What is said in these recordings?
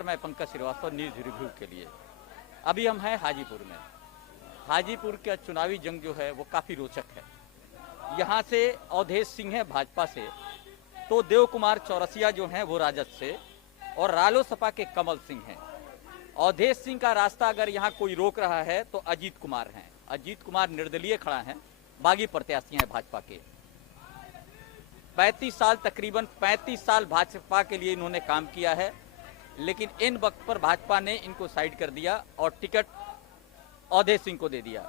नमस्कार, मैं Pankaj Srivastava news review के लिए। अभी हम हैं हाजीपुर में। हाजीपुर का चुनावी जंग जो है वो काफ़ी रोचक है। यहाँ से अवधेश सिंह है भाजपा से, तो देव कुमार चौरसिया जो हैं वो राजद से, और रालोसपा के कमल सिंह हैं। अवधेश सिंह का रास्ता अगर यहाँ कोई रोक रहा है तो अजीत कुमार हैं। अजीत कुमार निर्दलीय खड़ा हैं, बागी प्रत्याशी हैं भाजपा के। 35 साल, तकरीबन 35 साल भाजपा के लिए इन्होंने काम किया है, लेकिन इन वक्त पर भाजपा ने इनको साइड कर दिया और टिकट अवधेश सिंह को दे दिया।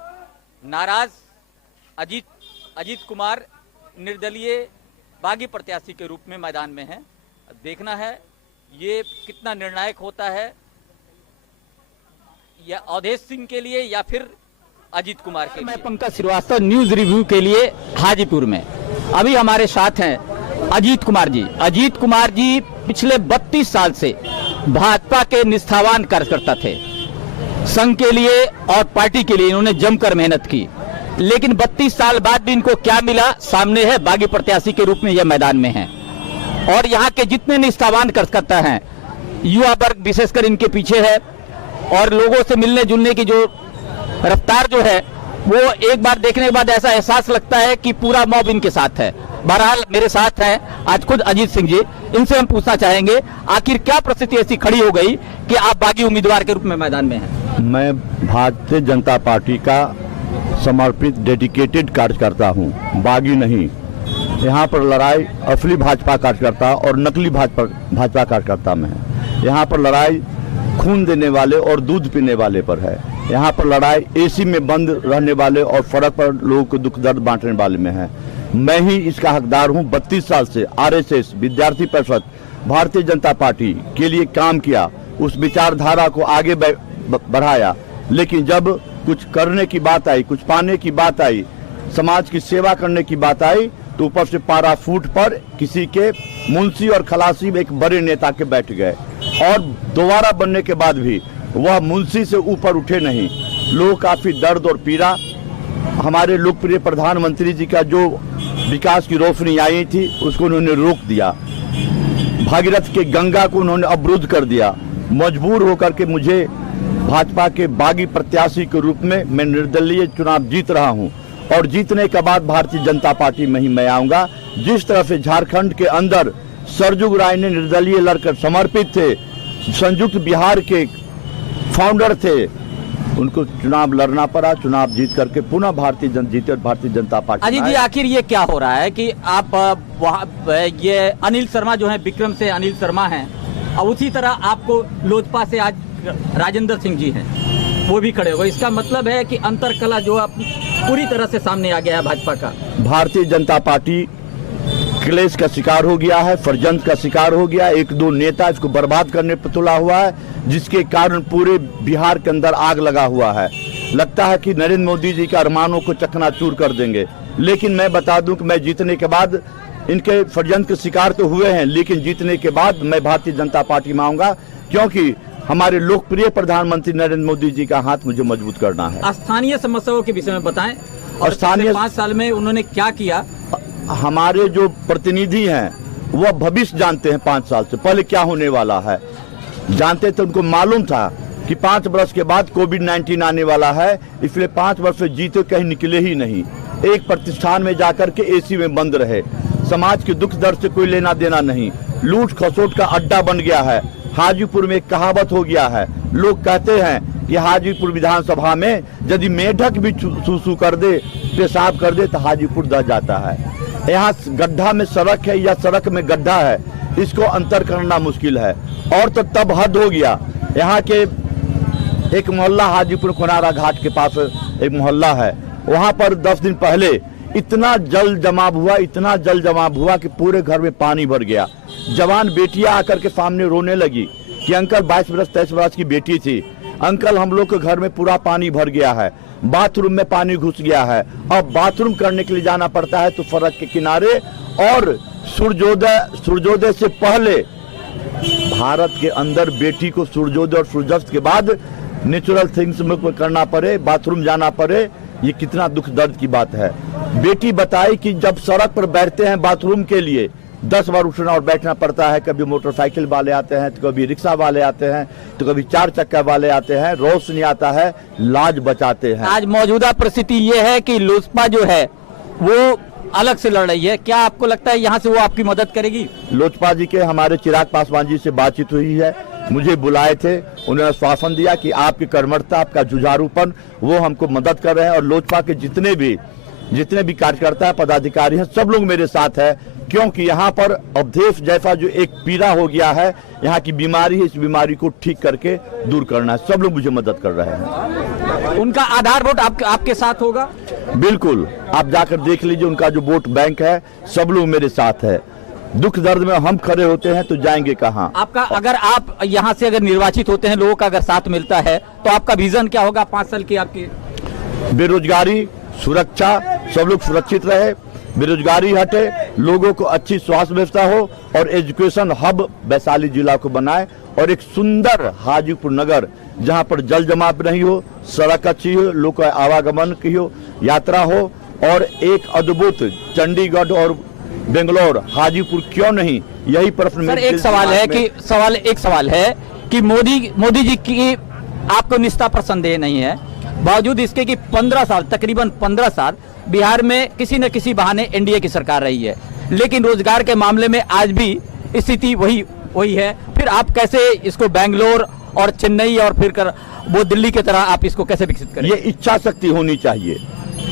नाराज अजीत कुमार निर्दलीय बागी प्रत्याशी के रूप में मैदान में हैं। देखना है ये कितना निर्णायक होता है, या अवधेश सिंह के लिए या फिर अजीत कुमार के लिए। मैं पंकज श्रीवास्तव न्यूज रिव्यू के लिए हाजीपुर में। अभी हमारे साथ हैं अजीत कुमार जी। अजीत कुमार जी पिछले 32 साल से भाजपा के निष्ठावान कार्यकर्ता थे। संघ के लिए और पार्टी के लिए इन्होंने जमकर मेहनत की, लेकिन 32 साल बाद भी इनको क्या मिला? सामने है, बागी प्रत्याशी के रूप में यह मैदान में है। और यहाँ के जितने निष्ठावान कार्यकर्ता हैं, युवा वर्ग विशेषकर इनके पीछे है, और लोगों से मिलने जुलने की जो रफ्तार जो है वो एक बार देखने के बाद ऐसा एहसास लगता है कि पूरा मॉब इनके साथ है। बहरहाल मेरे साथ हैं आज खुद अजीत सिंह जी। इनसे हम पूछना चाहेंगे आखिर क्या परिस्थिति ऐसी खड़ी हो गई कि आप बागी उम्मीदवार के रूप में मैदान में हैं? मैं भारतीय जनता पार्टी का समर्पित डेडिकेटेड कार्यकर्ता हूं, बागी नहीं। यहाँ पर लड़ाई असली भाजपा कार्यकर्ता और नकली भाजपा कार्यकर्ता में है। यहाँ पर लड़ाई खून देने वाले और दूध पीने वाले पर है। यहाँ पर लड़ाई एसी में बंद रहने वाले और फर्क पर लोगों को दुख दर्द बांटने वाले में है। मैं ही इसका हकदार हूँ। 32 साल से आरएसएस, विद्यार्थी परिषद, भारतीय जनता पार्टी के लिए काम किया, उस विचारधारा को आगे बढ़ाया। लेकिन जब कुछ करने की बात आई, कुछ पाने की बात आई, समाज की सेवा करने की बात आई, तो ऊपर से पारा फूट पर किसी के मुंशी और खलासी एक बड़े नेता के बैठ गए, और दोबारा बनने के बाद भी वह मुंशी से ऊपर उठे नहीं। लोग काफी दर्द और पीड़ा, हमारे लोकप्रिय प्रधानमंत्री जी का जो विकास की रोशनी आई थी उसको उन्होंने रोक दिया। भागीरथ के गंगा को उन्होंने अवरुद्ध कर दिया। मजबूर होकर के मुझे भाजपा के बागी प्रत्याशी के रूप में मैं निर्दलीय चुनाव जीत रहा हूं, और जीतने के बाद भारतीय जनता पार्टी में ही मैं आऊंगा। जिस तरह से झारखंड के अंदर सरजुग राय ने निर्दलीय लड़कर समर्पित थे, संयुक्त बिहार के फाउंडर थे, उनको चुनाव लड़ना पड़ा। चुनाव जीत करके पुनः भारतीय जनता पार्टी। अजीत जी, आखिर ये क्या हो रहा है कि आप ये अनिल शर्मा जो है, विक्रम से अनिल शर्मा हैं, और उसी तरह आपको लोजपा से आज राजेंद्र सिंह जी हैं, वो भी खड़े हो गए। इसका मतलब है कि अंतर कला जो पूरी तरह से सामने आ गया है भाजपा का। भारतीय जनता पार्टी क्लेश का शिकार हो गया है, षड्यंत्र का शिकार हो गया। एक दो नेता इसको बर्बाद करने पर तुला हुआ है, जिसके कारण पूरे बिहार के अंदर आग लगा हुआ है। लगता है कि नरेंद्र मोदी जी के अरमानों को चकनाचूर कर देंगे। लेकिन मैं बता दूं कि मैं जीतने के बाद, इनके षड्यंत्र के शिकार तो हुए हैं, लेकिन जीतने के बाद मैं भारतीय जनता पार्टी में आऊंगा, क्योंकि हमारे लोकप्रिय प्रधानमंत्री नरेंद्र मोदी जी का हाथ मुझे मजबूत करना है। स्थानीय समस्याओं के विषय में बताएं, और स्थानीय 5 साल में उन्होंने क्या किया? हमारे जो प्रतिनिधि हैं वह भविष्य जानते हैं। 5 साल से पहले क्या होने वाला है जानते थे। उनको मालूम था कि 5 वर्ष के बाद कोविड-19 आने वाला है, इसलिए 5 वर्ष से जीते कहीं निकले ही नहीं। एक प्रतिष्ठान में जाकर के एसी में बंद रहे। समाज के दुख दर्द से कोई लेना देना नहीं। लूट खसोट का अड्डा बन गया है। हाजीपुर में एक कहावत हो गया है, लोग कहते हैं कि हाजीपुर विधानसभा में यदि मेढक भी सूसू कर दे, पेशाब कर दे, तो हाजीपुर दह जाता है। यहाँ गड्ढा में सड़क है या सड़क में गड्ढा है, इसको अंतर करना मुश्किल है। और तो तब हद हो गया। यहाँ के एक मोहल्ला, हाजीपुर कोनारा घाट के पास एक मोहल्ला है, वहाँ पर 10 दिन पहले इतना जल जमाव हुआ कि पूरे घर में पानी भर गया। जवान बेटियां आकर के सामने रोने लगी कि अंकल 22-23 वर्ष की बेटी थी, अंकल हम लोग के घर में पूरा पानी भर गया है, बाथरूम में पानी घुस गया है, अब बाथरूम करने के लिए जाना पड़ता है तो सड़क के किनारे। और सूर्योदय से पहले भारत के अंदर बेटी को सूर्योदय और सूर्यास्त के बाद नेचुरल थिंग्स में करना पड़े, बाथरूम जाना पड़े, ये कितना दुख दर्द की बात है। बेटी बताई कि जब सड़क पर बैठते हैं बाथरूम के लिए 10 बार उठना और बैठना पड़ता है। कभी मोटरसाइकिल वाले आते हैं, तो कभी रिक्शा वाले आते हैं, तो कभी 4 चक्का वाले आते हैं। रोशनी आता है, लाज बचाते हैं। आज मौजूदा परिस्थिति ये है कि लोजपा जो है वो अलग से लड़ रही है। क्या आपको लगता है यहाँ से वो आपकी मदद करेगी? लोजपा जी के हमारे चिराग पासवान जी से बातचीत हुई है, मुझे बुलाए थे, उन्होंने आश्वासन दिया कि आपकी कर्मठता, आपका जुझारूपन वो हमको मदद कर रहे हैं। और लोजपा के जितने भी कार्यकर्ता है, पदाधिकारी हैं, सब लोग मेरे साथ है, क्योंकि यहाँ पर अवधेश जैसा जो एक पीड़ा हो गया है, यहाँ की बीमारी है, इस बीमारी को ठीक करके दूर करना है। सब लोग मुझे मदद कर रहे हैं। उनका आधार वोट आपके साथ होगा? बिल्कुल, आप जाकर देख लीजिए, उनका जो वोट बैंक है, सब लोग मेरे साथ है। दुख दर्द में हम खड़े होते हैं तो जाएंगे कहाँ? आपका, अगर आप यहाँ से अगर निर्वाचित होते हैं, लोगों का अगर साथ मिलता है, तो आपका विजन क्या होगा 5 साल की आपकी? बेरोजगारी, सुरक्षा, सब लोग सुरक्षित रहे, बेरोजगारी हटे, लोगों को अच्छी स्वास्थ्य व्यवस्था हो और एजुकेशन हब वैशाली जिला को बनाए, और एक सुंदर हाजीपुर नगर जहां पर जल जमाव नहीं हो, सड़क अच्छी हो, लोग का आवागमन की हो, यात्रा हो, और एक अद्भुत चंडीगढ़ और बेंगलोर, हाजीपुर क्यों नहीं? यही प्रश्न सर एक सवाल है कि मोदी जी की आपको निष्ठा पर संदेह नहीं है, बावजूद इसके कि 15 साल, तकरीबन 15 साल बिहार में किसी न किसी बहाने एनडीए की सरकार रही है, लेकिन रोजगार के मामले में आज भी स्थिति वही है। फिर आप कैसे इसको बेंगलोर और चेन्नई और फिर वो दिल्ली की तरह आप इसको कैसे विकसित करें? ये इच्छा शक्ति होनी चाहिए।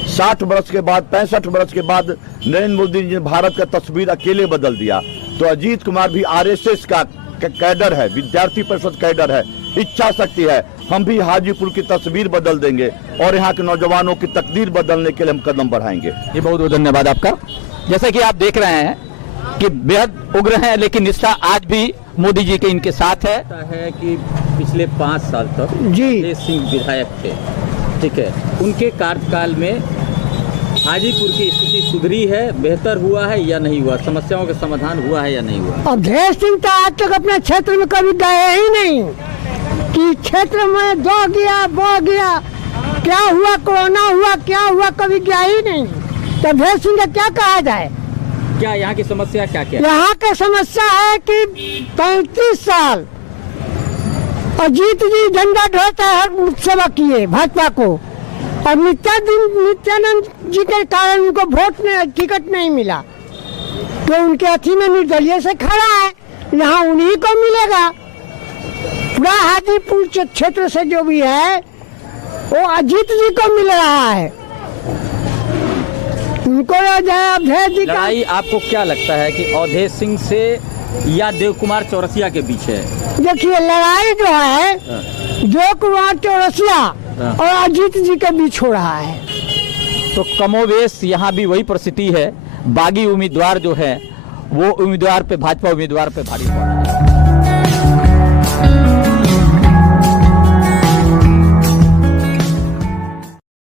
60 वर्ष के बाद, 65 वर्ष के बाद नरेंद्र मोदी जी ने भारत का तस्वीर अकेले बदल दिया, तो अजीत कुमार भी आरएसएस का कैडर है, विद्यार्थी परिषद कैडर है, इच्छा शक्ति है। हम भी हाजीपुर की तस्वीर बदल देंगे और यहाँ के नौजवानों की तकदीर बदलने के लिए हम कदम बढ़ाएंगे। ये बहुत बहुत धन्यवाद आपका। जैसे कि आप देख रहे हैं कि बेहद उग्र हैं, लेकिन निष्ठा आज भी मोदी जी के इनके साथ है कि पिछले 5 साल तक अवधेश सिंह विधायक थे, ठीक है, उनके कार्यकाल में हाजीपुर की स्थिति सुधरी है, बेहतर हुआ है या नहीं हुआ, समस्याओं का समाधान हुआ है या नहीं हुआ? अवधेश सिंह तो आज तक अपने क्षेत्र में कभी गए ही नहीं, कि क्षेत्र में दो गया बो गया, क्या हुआ, कोरोना हुआ, क्या हुआ, कभी गया ही नहीं। तो अवधेश सिंह का क्या कहा जाए? क्या यहाँ की समस्या क्या क्या? यहाँ की समस्या है कि 35 साल अजीत जी झंडा ढोता है, सेवा किए भाजपा को, और नित्यानंद जी के कारण उनको टिकट नहीं मिला, तो उनके अथी में निर्दलीय से खड़ा है, यहाँ उन्हीं को मिलेगा। पूरा हाजीपुर क्षेत्र से जो भी है वो अजीत जी को मिल रहा है, उनको अवधेश जी का। लड़ाई आपको क्या लगता है कि अवधेश सिंह से या देव कुमार चौरसिया के बीच है? देखिए, लड़ाई जो है देव कुमार चौरसिया और अजीत जी के बीच हो रहा है। तो कमोवेश यहाँ भी वही परिस्थिति है, बागी उम्मीदवार जो है वो उम्मीदवार पे, भाजपा उम्मीदवार पे भारी पड़ रहा है।